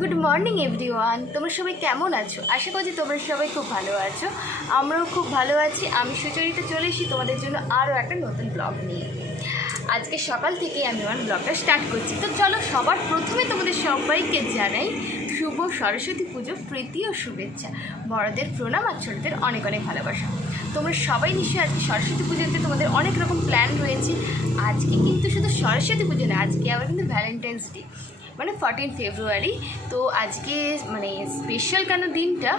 Good morning everyone, তোমরা সবাই কেমন আছো? আশা করছি তোমরা সবাই খুব ভালো আছো। আমরাও খুব ভালো আছি। আমি সুচরিতা চলে এসেছি তোমাদের জন্য আরও একটা নতুন ব্লগ নিয়ে। আজকে সকাল থেকে আমি আমার ব্লগটা স্টার্ট করছি। তো চলো, সবার প্রথমে তোমাদের সবাইকে জানাই শুভ সরস্বতী পুজো প্রীতি ও শুভেচ্ছা। বড়দের প্রণাম আর ছোটদের অনেক অনেক ভালোবাসা। তোমরা সবাই নিশ্চয়ই আজকে সরস্বতী পুজোতে তোমাদের অনেক রকম প্ল্যান রয়েছে। আজকে কিন্তু শুধু সরস্বতী পুজো না, আজকে আবার কিন্তু ভ্যালেন্টাইন্স ডে, মানে 14 ফেব্রুয়ারি। তো আজকে মানে স্পেশাল কেন দিনটা,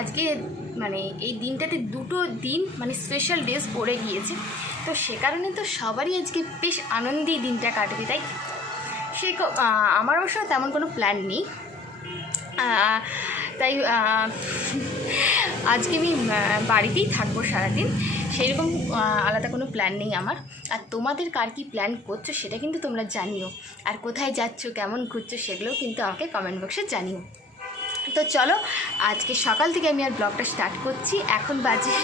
আজকে মানে এই দিনটাতে দুটো দিন মানে স্পেশাল ডেজ পড়ে গিয়েছে। তো সে কারণে তো সবারই আজকে বেশ আনন্দেই দিনটা কাটবে, তাই সে আমার অবশ্য তেমন কোনো প্ল্যান নেই। তাই আজকে আমি বাড়িতেই থাকবো সারাদিন, সেইরকম আলাদা কোনো প্ল্যান নেই আমার। আর তোমাদের কার কী প্ল্যান করছো সেটা কিন্তু তোমরা জানিও, আর কোথায় যাচ্ছো, কেমন ঘুরছো সেগুলোও কিন্তু আমাকে কমেন্ট বক্সে জানিও। তো চলো, আজকে সকাল থেকে আমি আর ব্লগটা স্টার্ট করছি। এখন বাজে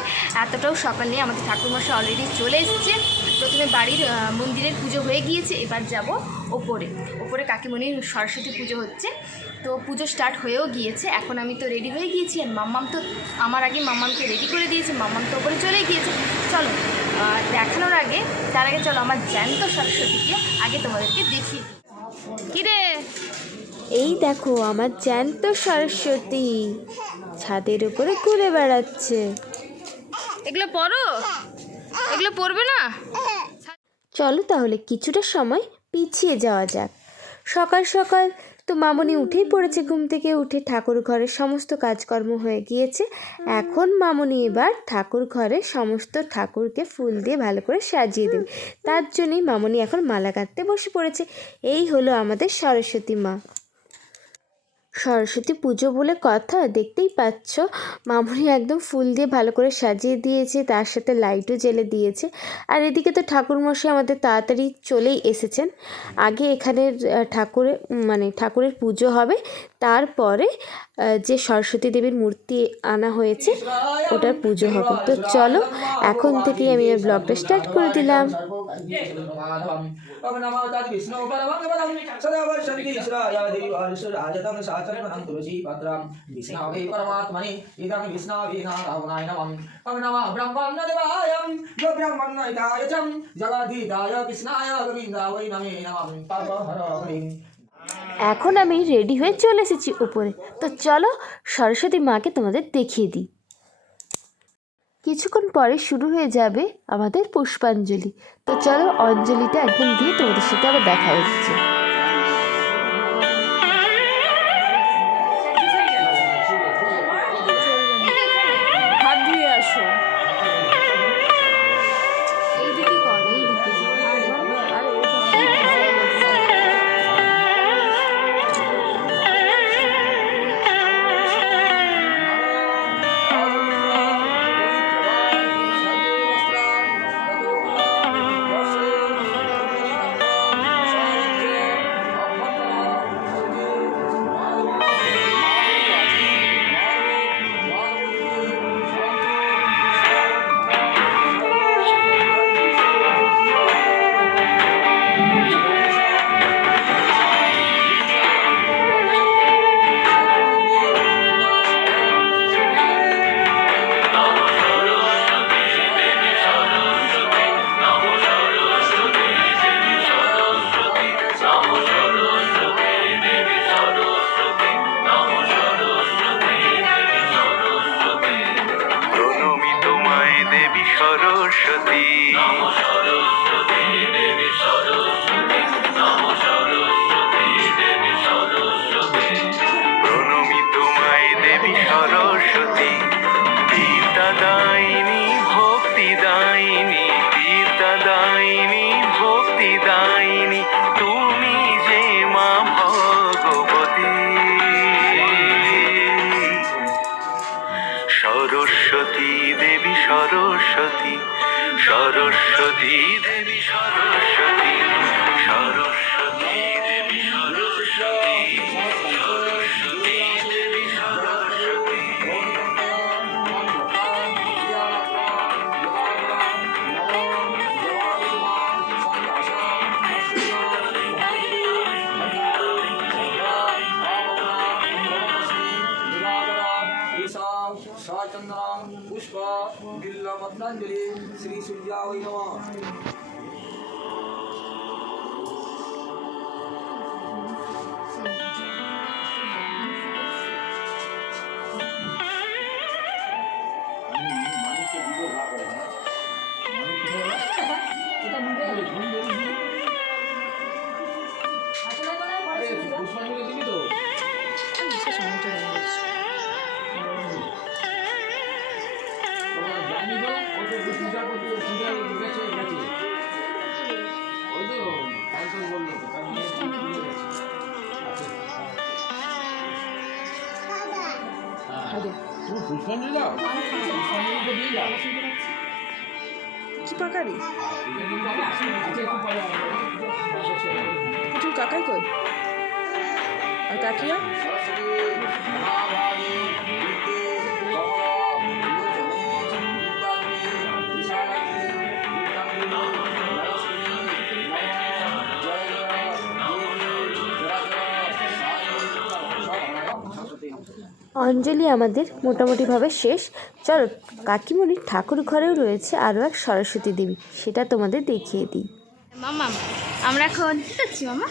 এতটাও সকাল নেই, আমাদের ঠাকুরমশাই অলরেডি চলে এসেছে। প্রথমে বাড়ির মন্দিরের পুজো হয়ে গিয়েছে, এবার যাব ওপরে কাকিমণির সরস্বতী পুজো হচ্ছে। তো পুজো স্টার্ট হয়েও গিয়েছে। এখন আমি তো রেডি হয়ে গিয়েছি, আর মাম্মাম তো আমার আগে মাম্মামকে রেডি করে দিয়েছে, মাম্মাম তো ওপরে চলে গিয়েছে। চলো দেখানোর আগে, তার আগে চলো আমার জ্যান্ত সরস্বতীকে আগে তোমাদেরকে দেখিয়ে দিই। কী রে, এই দেখো আমার জ্যান্ত সরস্বতী ছাদের উপরে ঘুরে বেড়াচ্ছে। এগুলো পড়ো, এগুলো পড়বে না। চলো তাহলে কিছুটা সময় পিছিয়ে যাওয়া যাক। সকাল সকাল তো মামনি উঠেই পড়েছে, ঘুম থেকে উঠে ঠাকুর ঘরের সমস্ত কাজকর্ম হয়ে গিয়েছে। এখন মামনি এবার ঠাকুর ঘরে সমস্ত ঠাকুরকে ফুল দিয়ে ভালো করে সাজিয়ে দেবে। তার জন্যই মামনি এখন মালা গাঁথতে বসে পড়েছে। এই হলো আমাদের সরস্বতী মা। সরস্বতী পুজো বলে কথা, দেখতেই পাচ্ছ মামনি একদম ফুল দিয়ে ভালো করে সাজিয়ে দিয়েছে, তার সাথে লাইটও জ্বেলে দিয়েছে। আর এদিকে তো ঠাকুরমশাই আমাদের তাড়াতাড়ি চলেই এসেছেন। আগে এখানের ঠাকুরের পুজো হবে, তারপরে যে সরস্বতী দেবীর মূর্তি আনা হয়েছে ওটার পুজো হবে। তো চলো, এখন থেকেই আমি এই ব্লগটা স্টার্ট করে দিলাম। এখন আমি রেডি হয়ে চলে এসেছি উপরে। তো চলো সরস্বতী মাকে তোমাদের দেখিয়ে দিই। কিছুক্ষণ পরে শুরু হয়ে যাবে আমাদের পুষ্পাঞ্জলি। তো চলো অঞ্জলিটা একদম দিয়ে তোমাদের সাথে আবার দেখা হচ্ছে। হাত ধুয়ে আসো। এইদিকে কর, এইদিকে। সরস্বতী নমো সরস্বতী দেবী সরস্বতী নমো সরস্বতী দেবী সরস্বতী প্রণমি তোমায় দেবী সরস্বতী বিদ্যাদায়িনী ভক্তিদায়িনী বিদ্যাদায়িনী ভক্তিদায়িনী তুমি যে মা ভগবতী সরস্বতী দেবী সরস্বতী সরস্বতী দেবী সরস্বতী সরস্বতী দেবী সরস্বতী সরস্বতী দেবী সরস্বতী चंदनम पुष्प बिल्वपत्रांजलि श्री सूर्याय नमः। কি পাকারি পুতুল কাকাই কই আর কাকিয়া অঞ্জলি আমাদের মোটামুটিভাবে শেষ। চলো, কাকিমণির ঠাকুর ঘরেও রয়েছে আরও এক সরস্বতী দেবী, সেটা তোমাদের দেখিয়ে দিই। মামা আমরা এখন কী করছি মামা?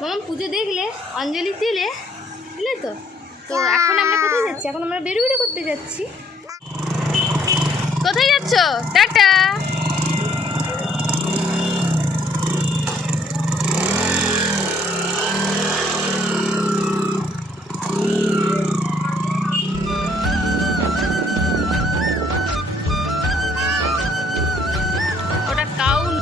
মামা পুজো দেখলে, অঞ্জলি দিলে তো তো এখন আমরা কোথায় যাচ্ছি? এখন আমরা বেরু করতে যাচ্ছি। কোথায় যাচ্ছ? টাটা। ওটা কাউন।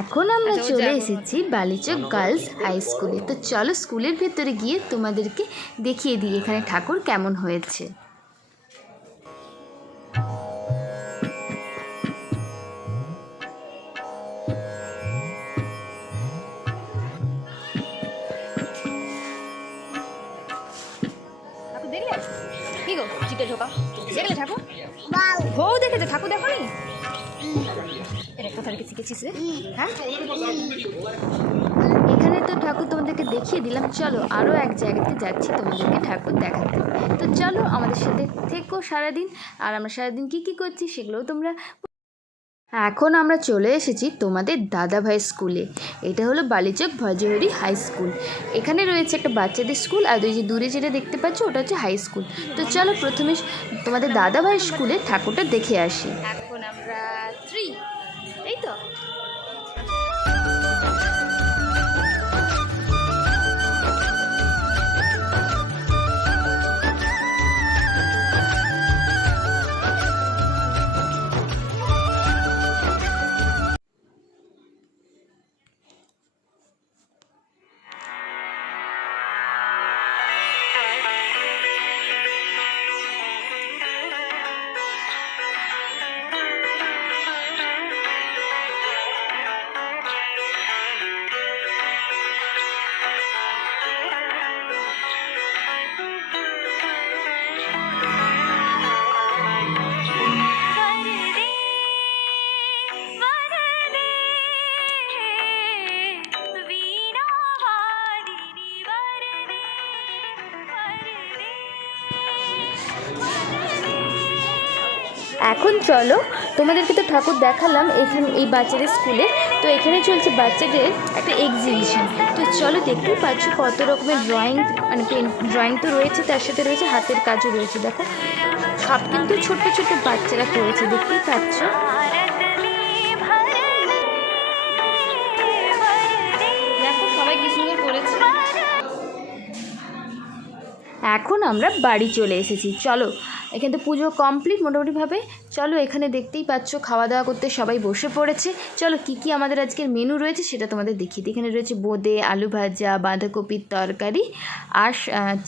এখন আমরা চলে এসেছি বালিচক গার্লস হাই স্কুলে। তো চলো স্কুলের ভেতরে গিয়ে তোমাদেরকে দেখিয়ে দিই এখানে ঠাকুর কেমন হয়েছে। ঠাকুর দেখলে কি গো জিতে ঢোকা দেখলে ঠাকুর? বউ দেখেছে ঠাকুর দেখো নি? এটা কোথা থেকে শিখেছিস রে? হ্যাঁ, এখানে তো ঠাকুর তোমাদেরকে দেখিয়ে দিলাম। চলো আরও এক জায়গাতে যাচ্ছি তোমাদেরকে ঠাকুর দেখাতে। তো চলো আমাদের সাথে থেকো সারাদিন, আর আমরা সারাদিন কী কী করছি সেগুলোও তোমরা। এখন আমরা চলে এসেছি তোমাদের দাদাভাই স্কুলে। এটা হলো বালিচক ভজহরি হাই স্কুল। এখানে রয়েছে একটা বাচ্চাদের স্কুল, আর ওই যে দূরে যেটা দেখতে পাচ্ছ ওটা হচ্ছে হাই স্কুল। তো চলো প্রথমে তোমাদের দাদাভাই স্কুলে ঠাকুরটা দেখে আসি। এখন আমরা এই তো এখন চলো তোমাদেরকে তো ঠাকুর দেখালাম এখানে এই বাচ্চাদের স্কুলে। তো এখানে চলছে বাচ্চাদের একটা এক্সিবিশন। তো চলো দেখতেই পাচ্ছ কত রকমের ড্রয়িং, মানে ড্রয়িং তো রয়েছে, তার সাথে রয়েছে হাতের কাজও রয়েছে। দেখো সব কিন্তু ছোট ছোট বাচ্চারা করেছে, দেখতেই পাচ্ছ। দেখো সবাই কি সুন্দর করেছে। এখন আমরা বাড়ি চলে এসেছি। চলো এখানে তো পুজো কমপ্লিট মোটামুটিভাবে। চলো এখানে দেখতেই পাচ্ছ খাওয়া দাওয়া করতে সবাই বসে পড়েছে। চলো কি কি আমাদের আজকের মেনু রয়েছে সেটা তোমাদের দেখিয়ে দিই। এখানে রয়েছে বোঁদে, আলু ভাজা, বাঁধাকপির তরকারি আর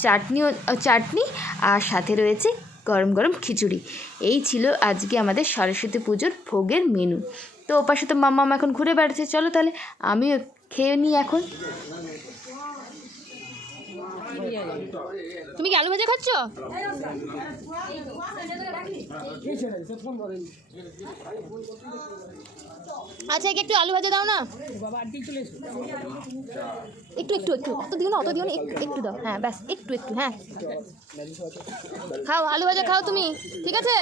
চাটনি, আর সাথে রয়েছে গরম গরম খিচুড়ি। এই ছিল আজকে আমাদের সরস্বতী পুজোর ভোগের মেনু। তো ওপাশে তো মাম্মাম এখন ঘুরে বেড়াচ্ছে, চলো তাহলে আমিও খেয়ে নিই এখন। তুমি কি আলু ভাজা খাচ্ছ? আচ্ছা একটু আলু ভাজা দাও না, একটু একটু একটু, অত দিও না অত দিও না, একটু দাও, হ্যাঁ ব্যাস একটু একটু, হ্যাঁ খাও আলু ভাজা খাও তুমি, ঠিক আছে?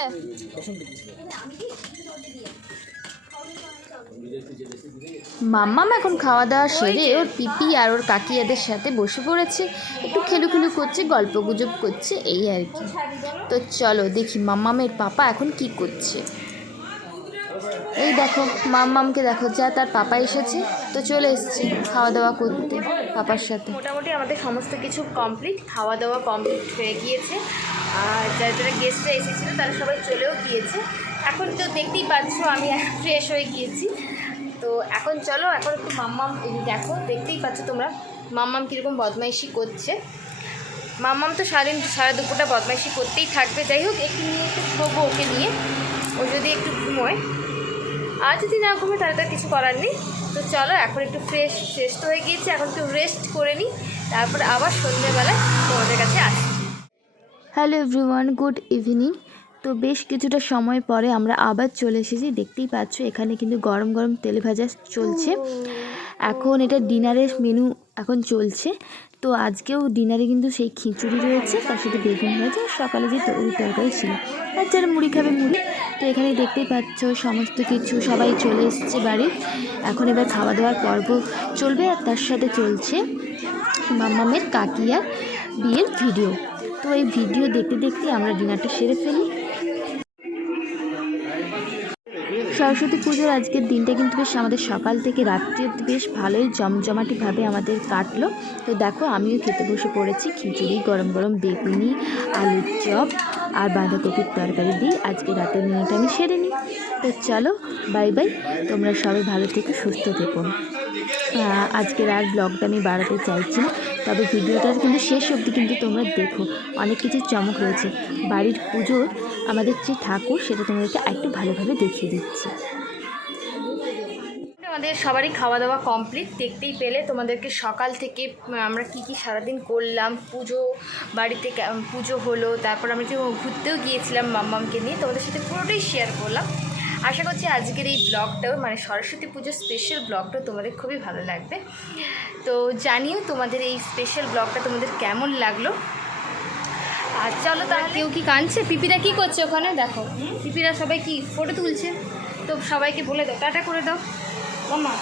মাম্মাম এখন খাওয়া দাওয়া সেরে ওর পিপি আর ওর কাকিয়াদের সাথে বসে পড়েছে, একটু খেলুখেলু করছে, গল্প গুজব করছে, এই আর কি। তো চলো দেখি মাম্মামের পাপা এখন কি করছে। এই দেখো মাম্মামকে দেখো, যা তার পাপা এসেছে, তো চলে এসছে খাওয়া দাওয়া করতে পাপার সাথে। মোটামুটি আমাদের সমস্ত কিছু কমপ্লিট, খাওয়া দাওয়া কমপ্লিট হয়ে গিয়েছে। আর যারা যারা গেস্টরা এসেছিলো তারা সবাই চলেও গিয়েছে। এখন তো দেখতেই পাচ্ছ আমি ফ্রেশ হয়ে গিয়েছি। তো এখন চলো, এখন একটু মাম্মাম দেখো, দেখতেই পাচ্ছ তোমরা মাম্মাম কীরকম বদমাইশি করছে। মাম্মাম তো সারা দুপুরটা বদমাইশি করতেই থাকবে। যাই হোক একটু নিয়ে একটু শোবো ওকে নিয়ে, ও যদি একটু ঘুমোয়, আর যদি না ঘুমোয় তাহলে তার কিছু করার নেই। তো চলো এখন একটু ফ্রেশ তো হয়ে গিয়েছে, এখন একটু রেস্ট করে নিই, তারপরে আবার সন্ধ্যেবেলায় তোমাদের কাছে আসি। Hello everyone, good evening. তো বেশ কিছুটা সময় পরে আমরা আবার চলে এসেছি। দেখতেই পাচ্ছ এখানে কিন্তু গরম গরম তেলে ভাজা চলছে। এখন এটা ডিনারের মেনু এখন চলছে। তো আজকেও ডিনারে কিন্তু সেই খিচুড়ি রয়েছে, তার সাথে বেগুন ভাজা, সকালে যে তরকারি ছিল, আর যারা মুড়ি খাবে মুড়ি। তো এখানে দেখতেই পাচ্ছ সমস্ত কিছু, সবাই চলে এসছে বাড়ি। এখন এবার খাওয়া দাওয়ার পর্ব চলবে, আর তার সাথে চলছে মাম্মামের কাকিয়ার বিয়ের ভিডিও। তো এই ভিডিও দেখতে দেখতে আমরা ডিনারটা সেরে ফেলি। সরস্বতী পুজোর আজকের দিনটা কিন্তু বেশ আমাদের সকাল থেকে রাত্রি অবধি বেশ ভালোই জমজমাটিভাবে আমাদের কাটলো। তো দেখো আমিও খেতে বসে পড়েছি খিচুড়ি, গরম গরম বেগুনি, আলুর চপ আর বাঁধাকপির তরকারি দিয়ে আজকে রাতের মেনুটা আমি সেরে নিই। তো চলো বাই বাই, তোমরা সবাই ভালো থেকো, সুস্থ থেকো। আজকের আর ব্লগটা আমি বাড়াতে চাইছি না, তবে ভিডিওটার কিন্তু শেষ অবধি কিন্তু তোমরা দেখো, অনেক কিছু চমক রয়েছে। বাড়ির পুজোর আমাদের যে ঠাকুর সেটা তোমাদেরকে একটু ভালোভাবে দেখিয়ে দিচ্ছি। আমাদের সবারই খাওয়া দাওয়া কমপ্লিট, দেখতেই পেলে তোমাদেরকে সকাল থেকে আমরা কি সারাদিন করলাম। বাড়িতে পুজো হলো, তারপর আমরা যে ঘুরতেও গিয়েছিলাম মাম্মামকে নিয়ে, তোমাদের সাথে পুরোটাই শেয়ার করলাম। আশা করছি আজকের এই ব্লগটাও মানে সরস্বতী পুজোর স্পেশাল ব্লগটা তোমাদের খুবই ভালো লাগবে। তো জানিও তোমাদের এই স্পেশাল ব্লগটা তোমাদের কেমন লাগলো। আর চলো তাহলে, কেউ কি কাঁদছে? পিপিরা কি করছে ওখানে দেখো, পিপিরা সবাই কি ফটো তুলছে। তো সবাইকে বলে দাও, টাটা করে দাও মাম্মা,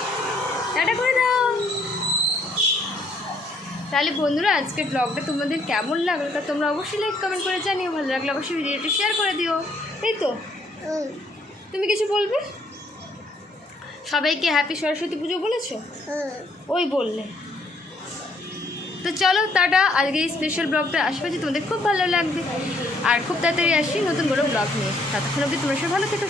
টাটা করে দাও। তাহলে বন্ধুরা আজকের ব্লগটা তোমাদের কেমন লাগলো তা তোমরা অবশ্যই লাইক কমেন্ট করে জানিও, ভালো লাগলে অবশ্যই ভিডিওটি শেয়ার করে দিও। তাই তো তুমি কিছু বলবে? সবাইকে হ্যাপি সরস্বতী পুজো বলেছো? ওই বললে। তো চলো টাটা, আজকে এই স্পেশাল ব্লগটা আশা করছি তোমাদের খুব ভালো লাগবে। আর খুব তাড়াতাড়ি আসি নতুন বড় ব্লগ নিয়ে। ততক্ষণ অবধি তোমরা সব ভালো থেকো।